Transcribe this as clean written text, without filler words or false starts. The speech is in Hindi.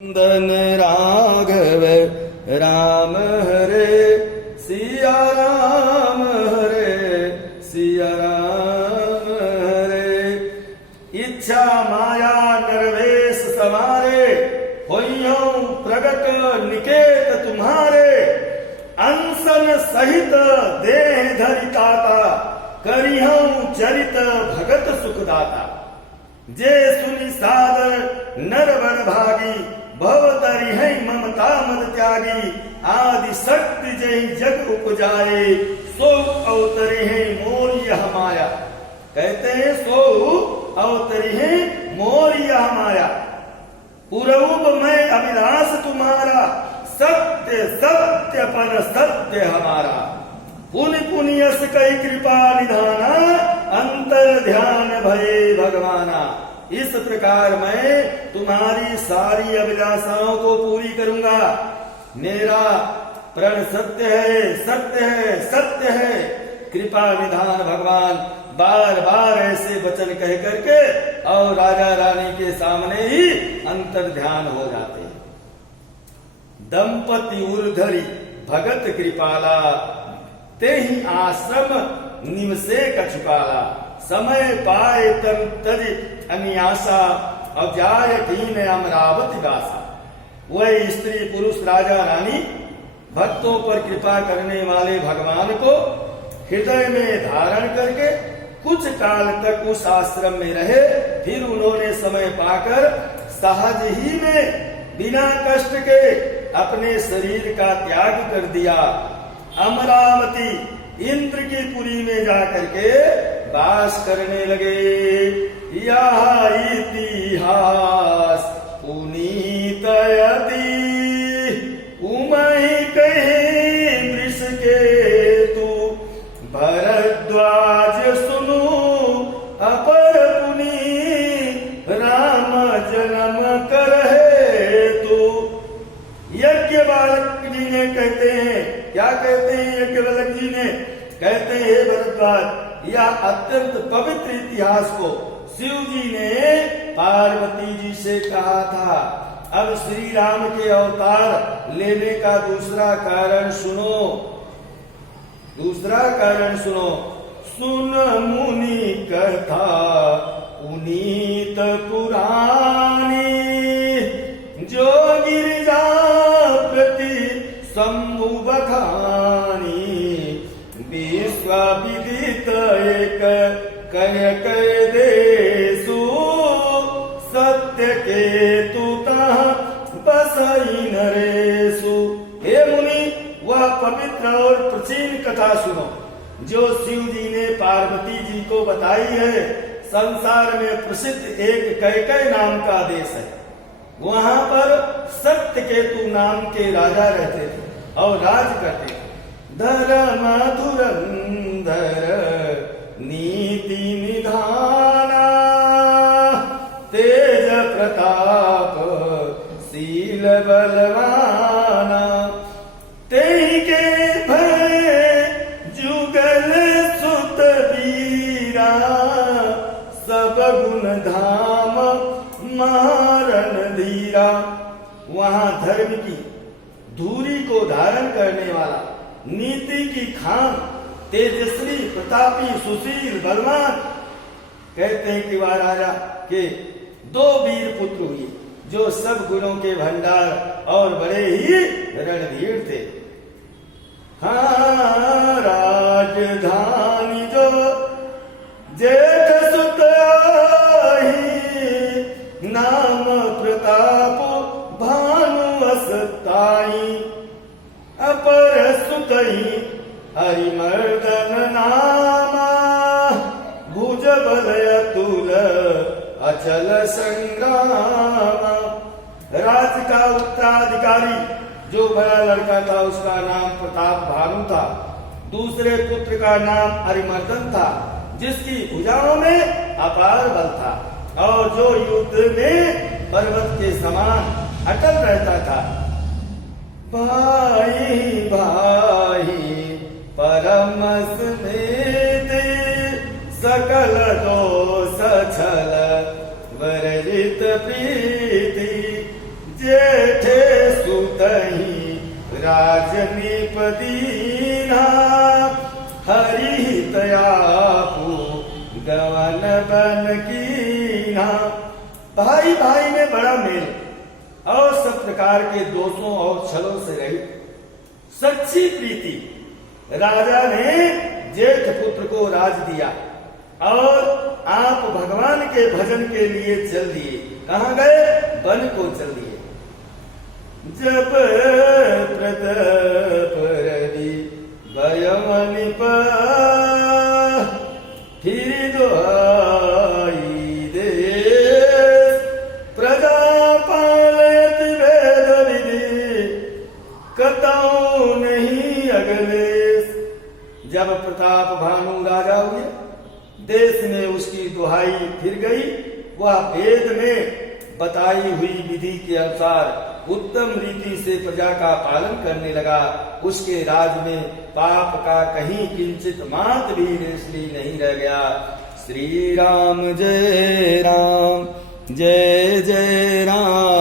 नंदन राघव राम हरे सिया राम हरे सिया राम हरे। इच्छा माया नरवेश समारे होइयों प्रगट निकेत तुम्हारे। अंसन सहित देह धरिताता करिहूं चरित भगत सुखदाता। जे सुनि सादर नरवर भागी भवतरि है ममता मद त्यागी। आदि शक्ति जय जग उपजाए सो अवतरी है मोर यह माया। कहते हैं सो अवतरी है मोर यह माया। पूर्व मैं अभिलाष तुम्हारा सत्य सत्यपन सत्य हमारा। पुनि पुनि यस कई कृपा निधाना अंतर ध्यान भये भगवाना। इस प्रकार मैं तुम्हारी सारी अभिलाषाओं को पूरी करूंगा। मेरा प्रण सत्य है सत्य है सत्य है। कृपा निधान भगवान बार बार ऐसे वचन कह करके और राजा रानी के सामने ही अंतर ध्यान हो जाते हैं। दंपति उर्धरी भगत कृपाला ते ही आश्रम निवसे कछुकाला। समय पाए तन तज अन्यासा अव्याय कीन अमरावती दासा। वह स्त्री पुरुष राजा रानी भक्तों पर कृपा करने वाले भगवान को हृदय में धारण करके कुछ काल तक उस आश्रम में रहे। फिर उन्होंने समय पाकर सहज ही में बिना कष्ट के अपने शरीर का त्याग कर दिया। अमरावती इंद्र की पुरी में जाकर के वास करने लगे। यह इतिहास पुनीत यति उमहि कहे वृष के तू। भरद्वाज सुनु अपर पुनि राम जन्म करहे तू। यज्ञ बालक जी ने कहते हैं, क्या कहते हैं यज्ञ बालक जी ने? कहते हैं हे भरद्वाज, यह अत्यंत पवित्र इतिहास को शिव जी ने पार्वती जी से कहा था। अब श्री राम के अवतार लेने का दूसरा कारण सुनो। दूसरा कारण सुनो। सुन मुनि कथा पुनीत पुरानी। जो गिरिजा प्रति शंभु बखानी। विश्वविदित एक कनक देसु। सत्य के तुता बसई नरेसु। हे मुनि, वह पवित्र और प्राचीन कथा सुनो जो शिव जी ने पार्वती जी को बताई है। संसार में प्रसिद्ध एक कैकेयी नाम का देश है। वहाँ पर सत्य केतु नाम के राजा रहते थे और राज करते थे। धर्म धुरंधर नीति निधाना। तेज प्रताप शील बलवाना। तेहि के भय जुगल सुत वीरा। सब गुण धाम मारन धीरा। वहाँ धर्म की धूरी को धारण करने वाला, नीति की खान, तेजस्वी प्रतापी सुशील बलवान। कहते हैं कि वह राजा के दो वीर पुत्र हुए जो सब गुणों के भंडार और बड़े ही रणधीर थे। हाँ, राजधानी जो जेठ सुत आही। नाम प्रताप भानु असताई। अपर सुतई हरिमर्दन नामा। भुज बल अतुल अचल संग्रामा। राज्य का उत्तराधिकारी जो बड़ा लड़का था उसका नाम प्रताप भानु था। दूसरे पुत्र का नाम हरिमर्दन था जिसकी भुजाओं में अपार बल था और जो युद्ध में पर्वत के समान अटल रहता था। भाई भाई परम स्नेह सकल दोष छल वर्जित प्रीति। जेठे सुतहि राजनिपदीना हरि तयापु गवन बन कीना। भाई भाई में बड़ा मेल और सब प्रकार के दोषों और छलों से रहित सच्ची प्रीति। राजा ने जेठ पुत्र को राज दिया और आप भगवान के भजन के लिए चल दिए। कहाँ गए? वन को चल दिए। जब प्रताप रवि भयमनि फिर दुहाई दे प्रजा पालयत वेद विधि कतौ नहीं अगले। जब प्रताप भानु राजा हुए, देश में उसकी दुहाई फिर गई। वह वेद में बताई हुई विधि के अनुसार उत्तम रीति से प्रजा का पालन करने लगा। उसके राज में पाप का कहीं किंचित मात्र भी रेशमी नहीं रह गया। श्री राम जय जय राम।